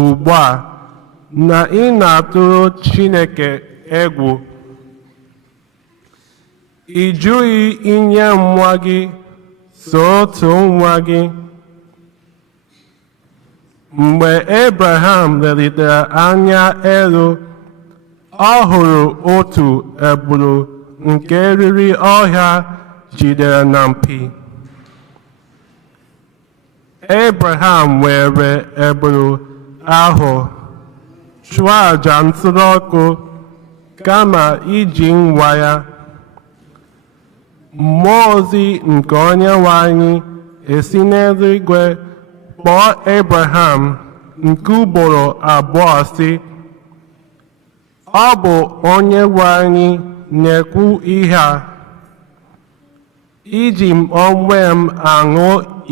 ugbu a na ị na-atụrụ Chineke egwu. Ị jụghị inye nwa gị so otu nwa gị. Mgbe Abraham lelitere anya elu, ọ hụrụ otu ebulu nke eriri ọhịa jidere na mpi. Abraham were ebulu ahụ chụọ aja nsure ọkụ kama iji nwa ya. Mmụọ ozi nke Onyenwe anyị esi n'eluigwe kpọọ Abraham nke ugboro abụọ sị, ọ bụ Onyenwe anyị na-ekwu ihe a, iji m onwe m aṅụ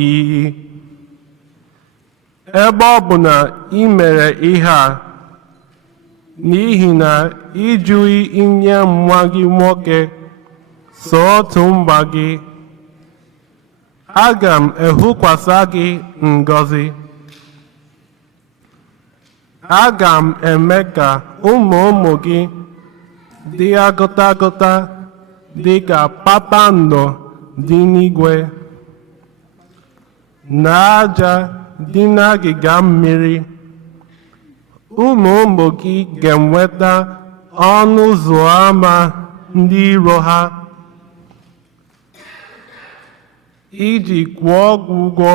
iyi. Ebe ọ bụ na ị mere ihe a n'ihi na ị jụghị inye nwa gị nwoke so otu mba gị, aga m ehukwasị gị ngọzi. Aga m eme ka ụmụ ụmụ gị dị agụta agụta dị ka kpakpando dị n'igwe na aja dị n'agịga mmiri. Ụmụ ụmụ gị ga-enweta ọnụ ụzọ ámá ndị iro ha, iji kwụọ gị ụgwọ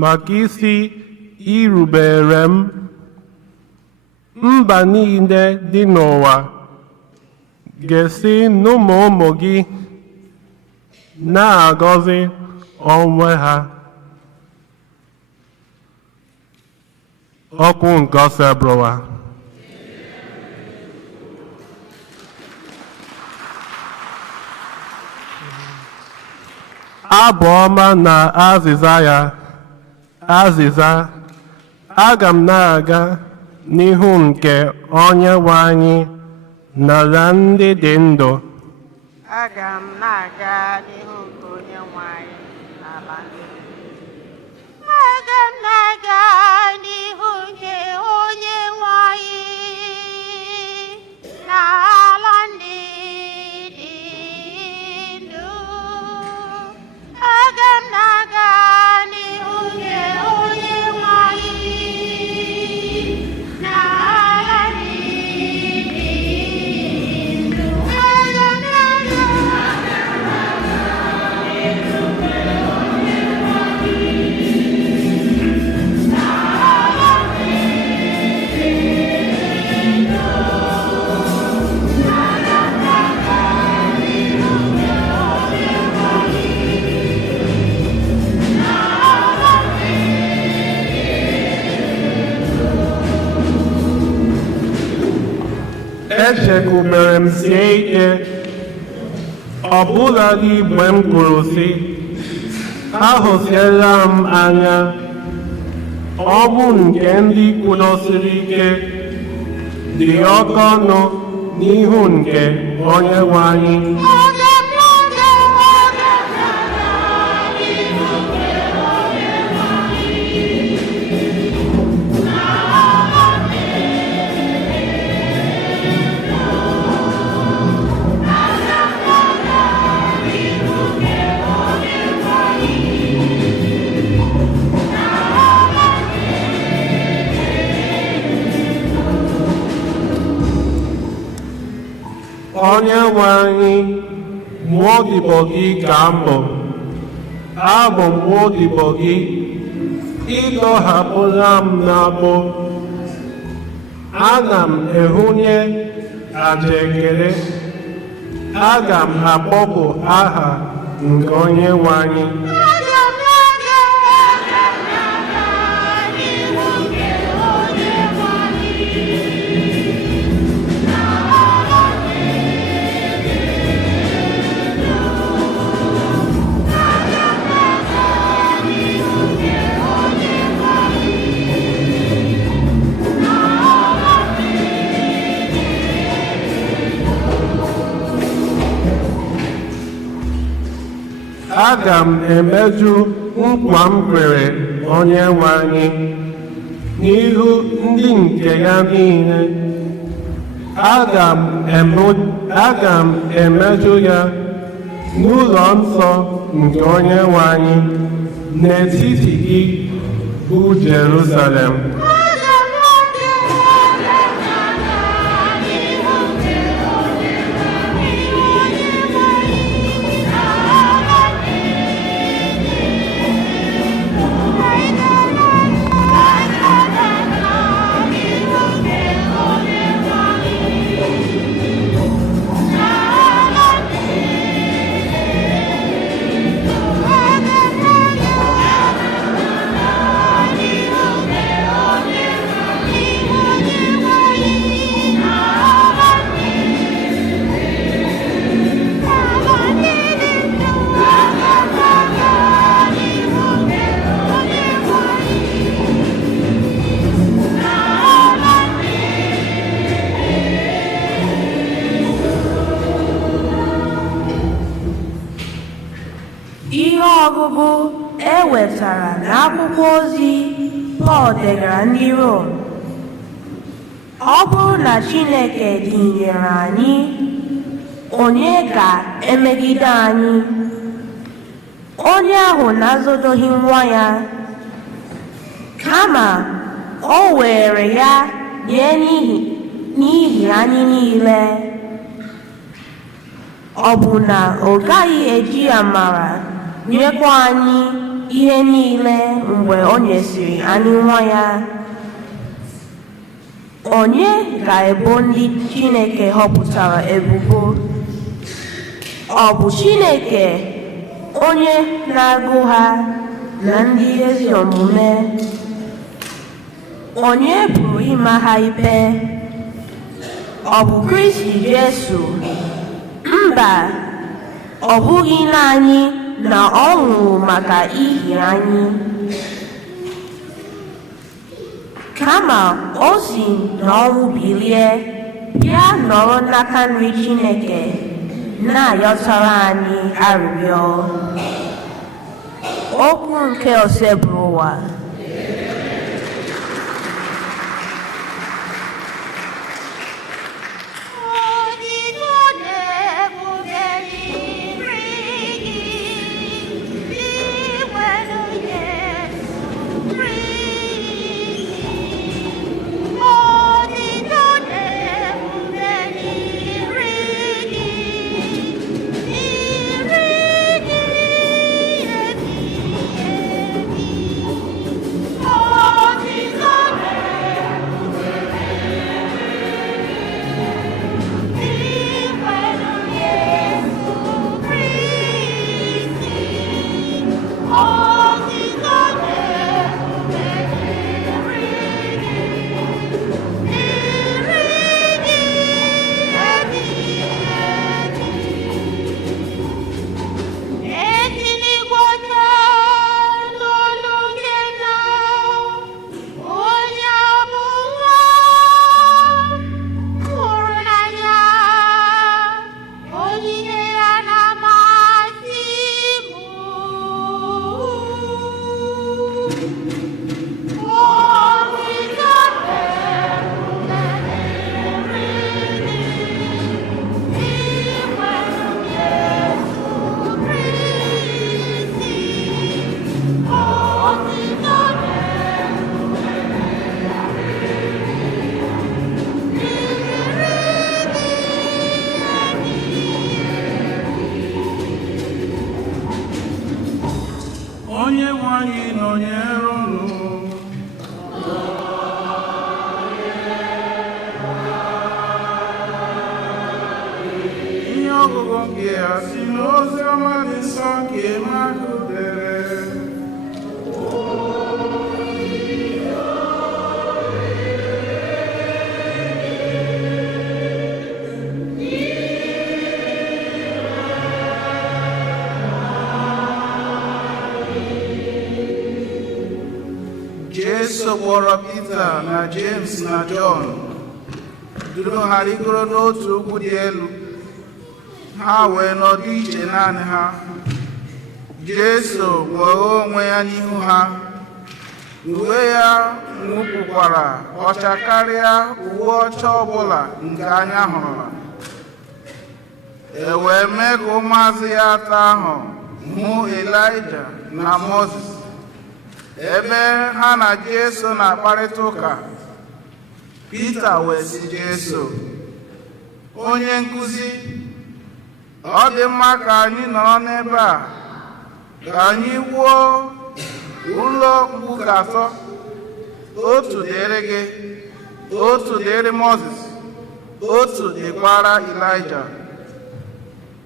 maka isi irubere m. Mba niile dị n'ụwa ga-esi n'ụmụ ụmụ gị na-agọzi onwe ha. Okwu nke Osebrowa. Abụ ọma na azịza ya. Azịza: aga m na-aga n'ihu nke Onyenwe anyị n'ala ndị dị ndụ. Aga m na-aga n'ihu nke Onyenwe anyị n'ala ndị dị ndụ. Aga m na-aga n'ihu nke Onyenwe anyị n'ala ndị dị ndụ. Aga m na-aga n'ihu nke Onyenwe anyị n'ala ndị dị ndụ. Aga m na-aga n'ihu nke Onyenwe anyị n'ala ndị dị ndụ. Aga m na-aga n'ihu nke Onyenwe anyị n'ala ndị Echekwubere m sie ike, ọbụladị mgbe m kwuru sị, ahụsiela m anya ọnwụ nke ndị kwudosiri ike dị oke ọnụ n'ihu nke Onyenwe anyị. Aga m na-aga n'ihu nke Onyenwe anyị n'ala ndị dị ndụ. Aga m na-aga n'ihu nke Onyenwe anyị n'ala ndị Onyenwe anyị, nwa odibo gị ka m bụ. Abụ m nwa odibo gị, ịtọhapụla m n'agbụ. Ana m ehunye aja ekele. Aga m akpọku aha nke Onyenwe anyị. Aga m na-aga n'ihu nke Onyenwe anyị n'ala ndị dị ndụ. Aga m na-aga n'ihu nke Onyenwe anyị n'ala ndị dị Aga m emeju nkwa m kwere Onyenwe anyị n'ihu ndị nke ya niile. Aga m emeju ya n'ụlọ nsọ nke Onyenwe anyị n'etiti gị bụ Jerusalem. Ihe ọgụgụ e wetara n'akwụkwọ ozi Pọl degara ndị Rom. Ọ bụrụ na Chineke dịnyere anyị, onye ga-emegide anyị? Onye ahụ na-azọdoghị nwa ya, kama o were ya nye n'ihi anyị niile. Ọ bụ na ọ gaghị eji amara nyekwa anyị ihe niile mgbe o nyesịrị anyị nwa ya? Onye ga-ebo ndị Chineke họpụtara ebubo? Ọ bụ Chineke onye na-agụ ha na ndị ezi omume? Onye pụrụ ịma ha ikpe? Ọ bụ Kristi Jesu? Mba, ọ bụghị naanị na ọ nwụrụ maka ihi anyị, kama o si n'ọnwụ bilie bịa nọrọ n'aka nri Chineke na-ayọtara anyị arịrịọ. Okwu nke oseburu ụwa. Onyenwe anyị nọnyere unu. Ihe ọgụgụ nke a si n'ozi ọma dị nsọ nke Mmadụ dere. Jesu kpọrọ Pita na James na Jọn, duru ha rigoro n'otu ugwu dị elu. Ha wee nọdụ iche naanị ha. Jesu gwọọ onwe ya n'ihu ha. uwe ya nwụpụkwara ọcha karịa uwe ọcha ọbụla nke anya hụrụla. E wee mee ka ụmụazụ ya atọ ahụ hụ Elaịja na Mozis ebe ha na Jesu na-akparịta ụka. Pita wee sị Jesu, onye nkụzi, ọ dị mma ka anyị nọrọ n'ebe a, ka anyị wuo ụlọ mkpuke atọ, otu dịrị gị, otu dịrị Mozis, otu dịkwara Elaịja.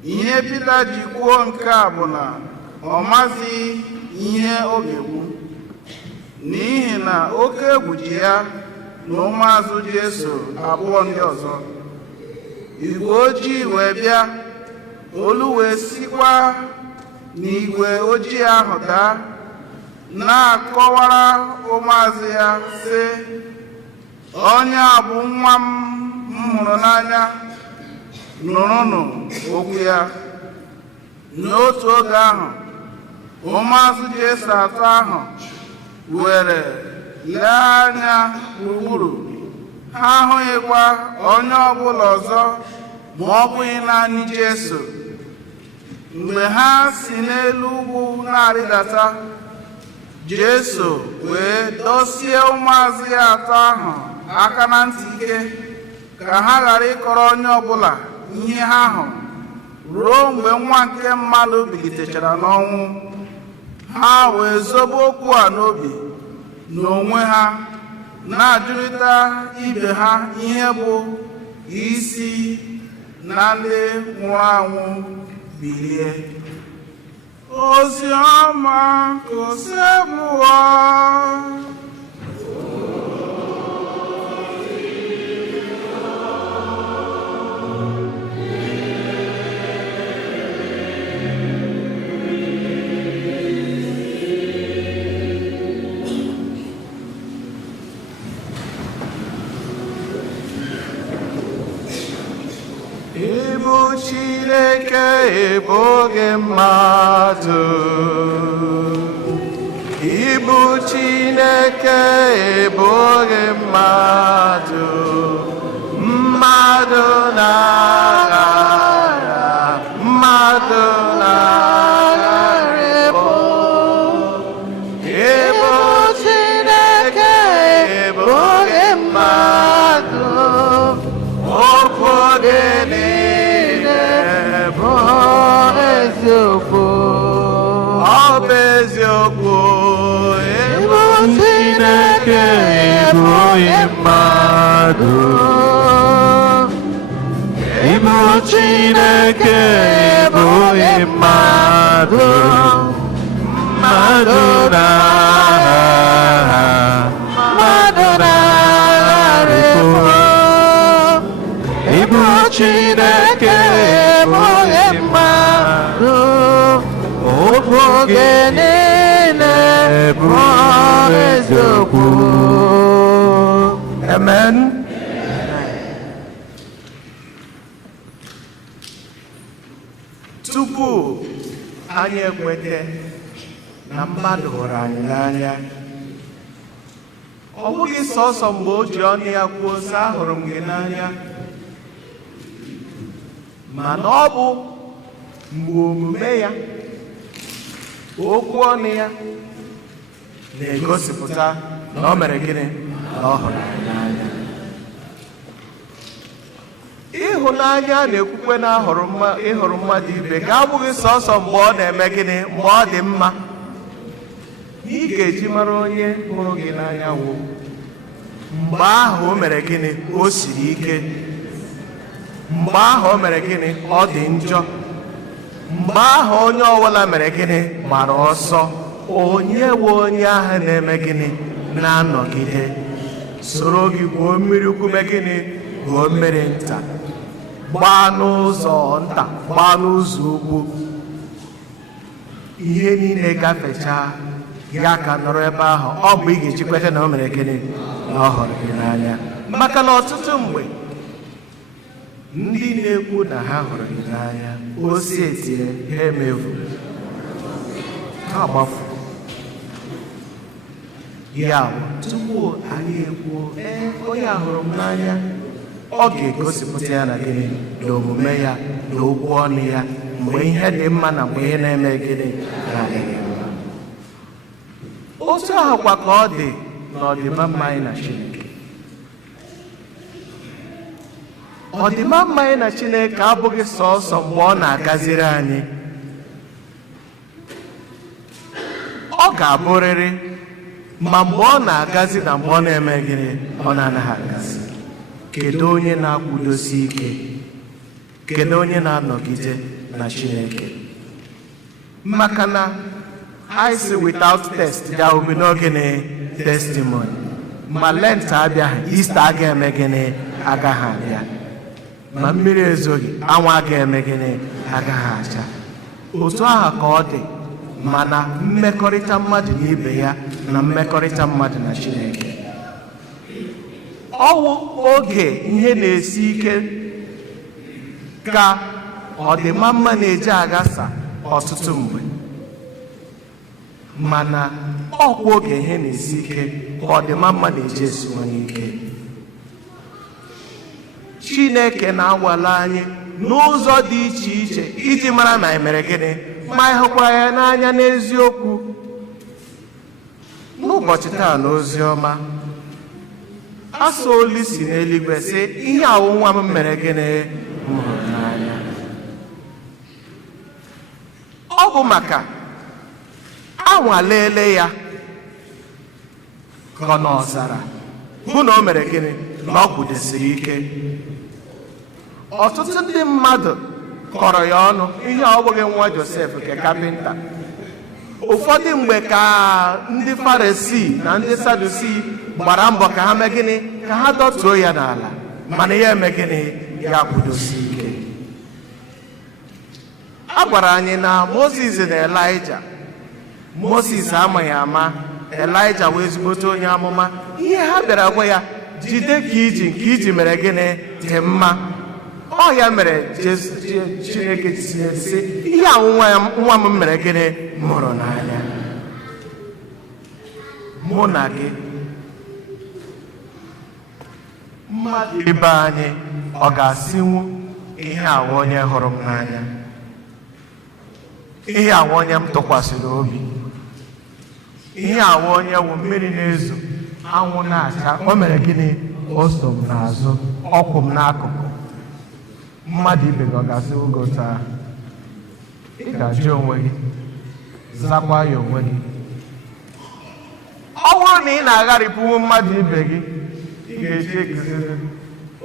Ihe Pita ji kwuo nke a bụ na ọ maghị ihe ọ ga-ekwu, n'ihi na oke egwu ji ya na ụmụazụ Jesu abụọ ndị ọzọ. Igwe ojii wee bịa, olu wee sikwa n'igwe ojii ahụ daa, na-akọwara ụmụazụ ya sị, onye a bụ nwa m hụrụ n'anya, nụrụnụ okwu ya. N'otu oge ahụ, ụmụazụ Jesu atọ ahụ were lee anya gburugburu, ha ahụghịkwa onye ọbụla ọzọ ma ọ bụghị naanị Jesu. Mgbe ha si n'elu ugwu na-arịdata, Jesu wee dosie ụmụazụ ya atọ ahụ aka na ntị ike ka ha ghara ịkọrọ onye ọbụla ihe ha hụrụ ruo mgbe Nwa nke Mmadụ bilitechara n'ọnwụ. Ha wee zobe okwu a n'obi n'onwe ha, na-ajụrịta ibe ha ihe bụ isi na ndị nwụrụ anwụ bilie. Ozi ọma ka o si bụọ. Ịbụ Chineke ịbụghị mmadụ. Ịbụ Chineke ịbụghị mmadụ. Mmadụ na-aghara, mmadụ na-aghara ịbụ. Ịbụ Chineke ịbụghị mmadụ. Okwu gị niile bụ eziokwu. Ọ bụ eziokwu. Ịbụ Chineke ịbụghị mmadụ. Ịbụ Chineke ịbụghị mmadụ. Mmadụ na-aghara, mmadụ na-aghara ịbụ. Ịbụ Chineke ịbụghị mmadụ. Okwu gị niile bụ eziokwu. Amen. Tupu anyị ekwete na mmadụ hụrụ anyị n'anya, ọ bụghị sọsọ mgbe o ji ọnụ ya kwuo sị ahụrụ m gị n'anya, mana ọ bụ mgbe omume ya, okwu ọnụ ya na-egosipụta na o mere gịnị, na ọ hụrụ anyị n'anya. Ịhụnanya na-ekwukwe na ịhụrụ mmadụ ibe ka abụghị sọsọ mgbe ọ na-eme gịnị, mgbe ọ dị mma. Ị ga-eji mara onye hụrụ gị n'anya wụ mgbe ahụ o mere gịnị, o siri ike. Mgbe ahụ o mere gịnị, ọ dị njọ. Mgbe ahụ onye ọbụla mere gịnị, gbara ọsọ. Onye wụ onye ahụ na-eme gịnị, na-anọgide soro gị gwuo mmiri ukwu, mee gịnị, gwuo mmiri nta, gbaa n'ụzọ nta, gbaa n'ụzọ ugwu. Ihe niile gafechaa, ya ka nọrọ ebe ahụ. Ọ bụ ị ga-eji kweta na o mere gịnị, na ọ hụrụ gị n'anya. Maka na ọtụtụ mgbe ndị na-ekwu na ha hụrụ gị n'anya, o si etie ha emefu, ha agbafu. ya bụ tupu anyị ekwuo onye a hụrụ m n'anya, ọ ga-egosipụta ya na gịnị na omume ya na okwu ọnụ ya mgbe ihe dị mma na mgbe ihe na-eme gịnị na-adịghị mma. Otu ahụkwa ka ọ dị n'ọdịmma mma anyị na Chineke. Ọdịmma mma anyị na Chineke abụghị sọọsọ mgbe ọ na-agaziri anyị. Ọ ga-abụrịrị ma mgbe ọ na-agazi na mgbe ọ na-eme gịnị ọ na-anaghị agazi. Kedu onye na-akwụdosi ike? Kedu onye na-anọgide na Chineke? Maka na I say without test there will be no gịnị testimony. Ma Lent abịaghị, Easter agaghị eme gịnị agaghị abịa. Ma mmiri ezoghị, anwụ agaghị eme gịnị agaghị acha. Otu ahụ ka ọ dị mana mmekọrịta mmadụ na ibe ya na mmekọrịta mmadụ na Chineke. Ọwụ oge ihe na-esi ike ka ọdịmma mma na-eji agasa ọtụtụ mgbe, mana ọkwa oge ihe na-esi ike ka ọdịmma mma na-eji esiwanye ike. Chineke na-awale anyị n'ụzọ dị iche iche iji mara na anyị mere gịnị ma anyị hụkwara ya n'anya n'eziokwu. N'ụbọchị taa n'ozi ọma, asa olu si n'eluigwe sị ihe awụ nwa m mere gịnị m hụrụ n'anya. Ọ bụ maka anwalele ya ka ọ n'ọzara hụ na o mere gịnị na ọ kwudesiri ike. Ọtụtụ ndị mmadụ kọrọ ya ọnụ ihe ọ bụghị nwa Josef nke kapịnta. Ụfọdụ mgbe ka ndị Farisii na ndị Sadusii gbara mbọ ka ha mee gịnị ka ha dọtuo ya n'ala, mana ya eme gịnị ya kwudosi ike. A gwara anyị na Moses na Elaịja, Moses amaghị ama, Elaịja wee ezigbote onye amụma. Ihe ha bịara gwa ya, jide ka iji nke iji mere gịnị dị mma. Ọ ya mere Chineke sị ihe ahụ nwa m mere gịnị m hụrụ n'anya. Mụ na gị, mmadụ ibe anyị, ọ ga-asịnwu ihe ahụ onye hụrụ m n'anya, ihe ahụ onye m tụkwasịrị obi, ihe ahụ onye wụ mmiri na-ezo anwụ na-acha, o mere gịnị o so m n'azụ, ọkwụ m n'akụkụ. Mmadụ ibe gị ọ ga-asị oge taa, ị ga-ajụ onwe gị, zakwa ya onwe gị. Ọ bụrụ na ị na-agharịpụwu mmadụ ibe gị, ị ga-eji ekuziri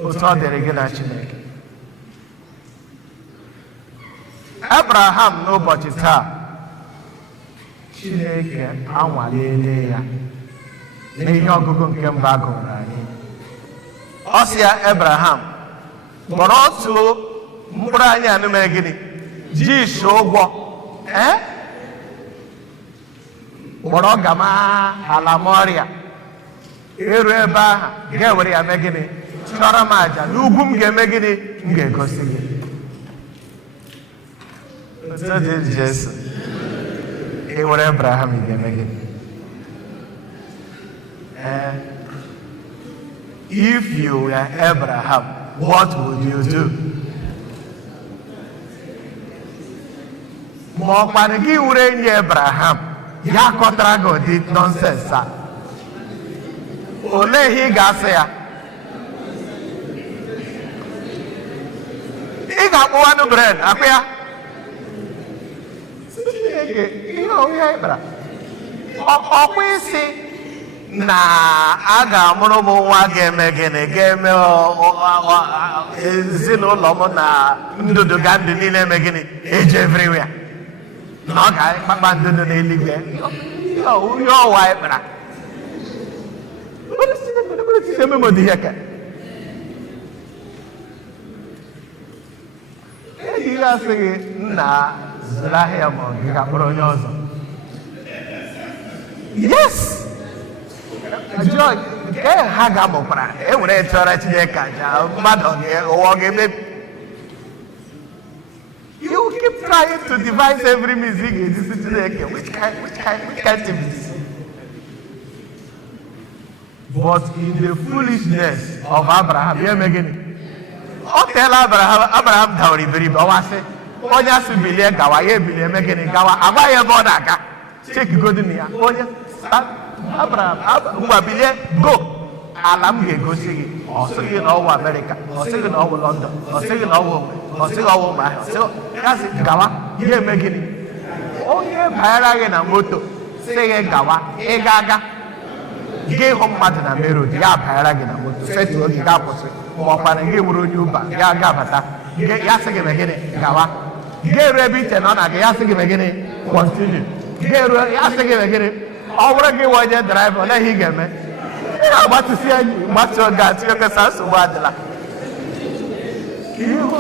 otu ọ dịrị gị na Chineke. Abraham n'ụbọchị taa, Chineke anwalele ya n'ihe ọgụgụ nke mbụ a gụrụ anyị. Ọ sị ya, Abraham kpọrọ otu mkpụrụ anyị anụ mere gịnị ji isi ụgwọ kpọrọ gama ala Moria, eru ebe ahụ ga-ewere ya mee gịnị chọrọ m aja n'ugwu m ga-eme gịnị m ga-egosi gị. Otu dị Jesu ewere Abraham ị ga-eme gịnị? If you were Abraham, what would you do? Ma ọkwanụ gị were enyi Abraham ya kọtara gị ụdị nọnsens a, olee ihe ị ga-asị ya? Ị ga-akpụwanụ bred akpụ ya? Ihe onye anyị kpara ọkpụ isi na a ga-amụrụ m nwa ga-eme gịnị ga-eme ezinụlọ m na ndụdụ ga ndụ niile eme gịnị eje everywhere na ọ ga-akpakpa ndụdụ n'eluigwe. Ihe ọwa anyị kpara ememodi ihe ka ejighị asị gị nna zụrụ ahịa ma ọ gị ga-akpọrọ onye ọzọ. Yes, nke ha ga-amụkwara enwere chọrọ Chineke aja mmadụ ụwa ga-emebi. You keep trying to devise every means ị ga-eji si Chineke which kind of this? but in the foolishness of Abraham, ya eme gịnị? O teela Abraham dawara iberibe, ọwa sị onye asị bilie gawa, ya ebilie eme gịnị? Gawa, agbaghị ebe ọ na-aga. Chekigodu na ya, onye Abraham, ngwa bilie, go. Ala m ga-egosi gị. Ọ sịghị na ọ wụ Amerịka, ọ sịghị na ọ wụ London, ọ sịghị na ọ wụ Owerri, ọ sịghị ọwụ ma ya sị gawa, ya eme gịnị? Onye banyere gị na moto sị gị gawa, ị ga-aga gị hụ mmadụ na main road, ya banyere gị na moto setuo gị ga-akwụsị, ma ọkwana gị were onye ụba ya ga-abata, ya sị gị me gịnị? Gawa. Gị eruo ebe iche na ọ na-aga, ya sị gị me gịnị? Continue. Gị eruo, ya sị gị me gịnị? Ọ bụrụ gị nwe onye driver, olee ihe ị ga-eme? Ị ga-agbatụsi anyị mgbatụ oge a tinyekesa nsogbu adịla.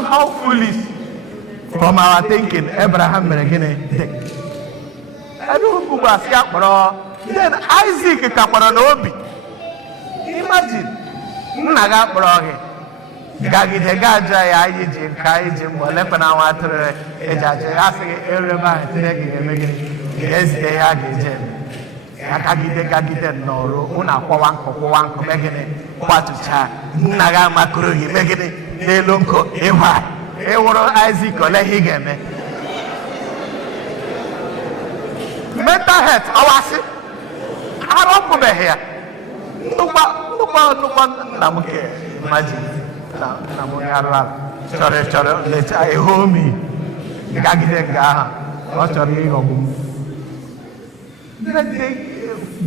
How foolish from our thinking Abraham mere gịnị dị. Ebe ugbu a sị akpọrọ, then Isaac kakwara n'obi. Imagine nna gị akpọrọ gị gagide ga-aja ya anyị ji nke anyị ji mgbe lekwe na nwa atụrụ eji aja ya sị gị eru ebe ahụ tinye gị ga-eme gịnị? Ga-ezite ihe a ga-eje eme. Ya gagide n'ọrụ, ụnụ akwọwa nkụ mee gịnị? Kwatụcha. Nna gị amakụrụ gị mee gịnị? N'elu nkụ ịhwa ịwụrụ Isaac, ole ihe ị ga-eme? Mental health ọwasị arọpụbeghị ya. Nnukwu nna m ke imagine nna m onye arụ arụ chọrọ lecha ihe omi gagide nga ahụ ọ chọrọ ịghọgbu m.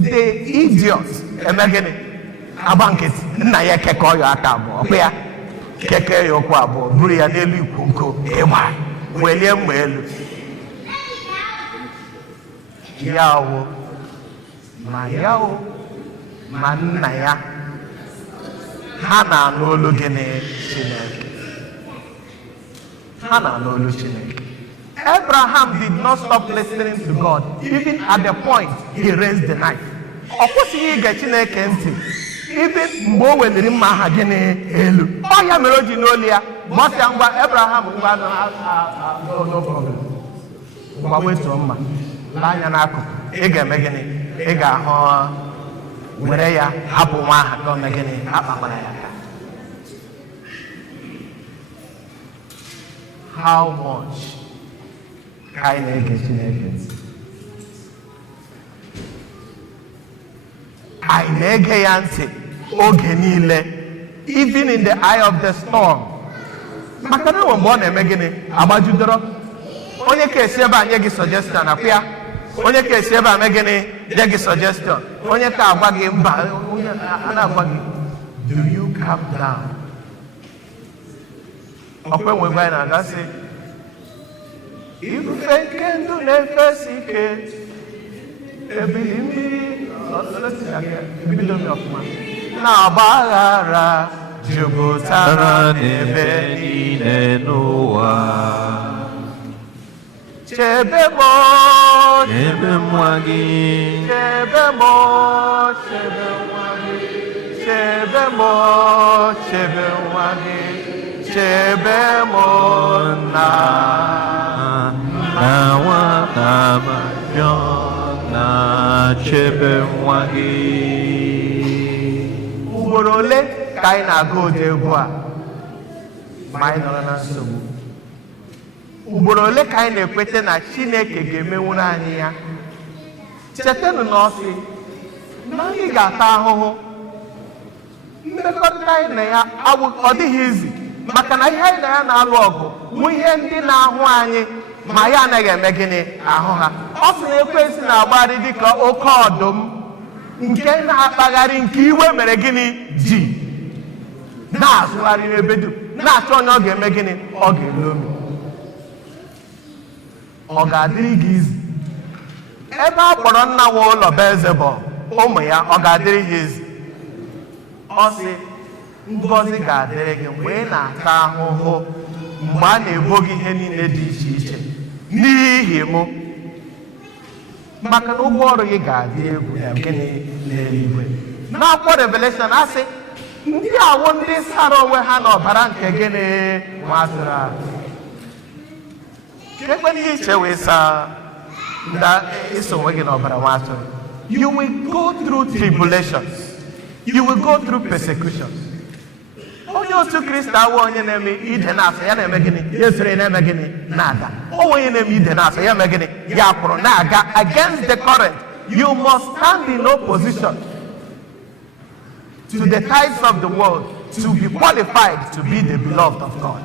The idiot eme gịnị? Agba nkịtị, nna ya kekọọ ya aka abụọ, ọkpụ ya keke ya ụkwụ abụọ, buru ya n'elu ikwu nkụ, ịgba welie mma elu. Ya wụ ma nna ya ha na-anụ olu gịnị? Chineke. Ha na-anụ olu Chineke. Abraham did not stop listening to God even at the point he raised the knife. Ọ kwụsịghị ige Chineke ntị even mgbe o weliri mma aha gịnị elu. Ọ ya mere o ji n'olu ya gbasịa ngwa Abraham ngwa no problem. Ngwa wetuo mma, lee anya n'akụkụ, ị ga-eme gịnị? Ị ga-ahụ were ya hapụ nwa aha ka o mee gịnị? Akpakwara ya aka. How much ka anyị na-ege Chineke ntị? Anyị na-ege ya ntị oge niile, even in the eye of the storm. Maka na mgbe ọ na-eme gịnị? Agbajudoro. Onye ka esi ebe a nye gị suggestion akwụ ya. Onye ka esi ebe a mee gịnị? Nye gị suggestion. Onye ka agwa gị mba, onye a na-agwa gị, do you calm down? Ọkwa enwegbe anyị na-aga sị, ifufe nke ndụ na-efesi ike, ebili mmiri ebido m ọfụma, na-agba aghara jupụtara n'ebe niile n'ụwa. Chebe m, chebe nwa gị, chebe m, chebe nwa gị, chebe m, chebe nwa gị, chebe m na nwata majọ na chebe nwa gị. Ugboro ole ka anyị na-agụ ụdị egwu a ma anyị nọrọ na nsogbu? Ugboro ole ka anyị na-ekwete na Chineke ga-emenwuru anyị ya? Chetanụ na ọ sị na anyị ga-ata ahụhụ. Mmekọrịta anyị na ya ọ dịghị izi, maka na ihe anyị na ya na-alụ ọgụ bụ ihe ndị na-ahụ anyị ma ya anaghị eme gịnị? Ahụ ha. Ọ sị na ekwensu na-agbagharị dịka oke ọdụm nke na-akpagharị, nke iwe mere gịnị? Ji na-azụgharị n'ebe dum, na-achọ onye ọ ga-eme gịnị? Ọ ga-elomi. Ọ ga-adịrị gị izi? Ebe a kpọrọ nna nwe ụlọ Beelzebub ụmụ ya, ọ ga-adịrị ha izi? Ọ sị ngọzi ga-adịrị gị mgbe ị na-ata ahụhụ, mgbe a na-ebo gị ihe niile dị iche iche n'ihi mụ, maka na ụgwọ ọrụ gị ga-adị egwu ya gịnị n'eluigwe. N'akwụkwọ Revelation a sị ndị awụ ndị sara onwe ha n'ọbara nke gịnị? Nwa atụrụ ahụ. Ekwe ihe iche wee saa ndị iso onwe gị n'ọbara nwa atụrụ. You will go through tribulations. You will go through persecutions. Onye otu Kristo awụ onye na-eme ide na-asọ ya na-eme gịnị? Ya soro na-eme gịnị? Na-aga. Onye na-eme ide na-asọ ya eme gịnị? Ya pụrụ na-aga against the current. You must stand in opposition to the tides of the world to be qualified to be the beloved of God.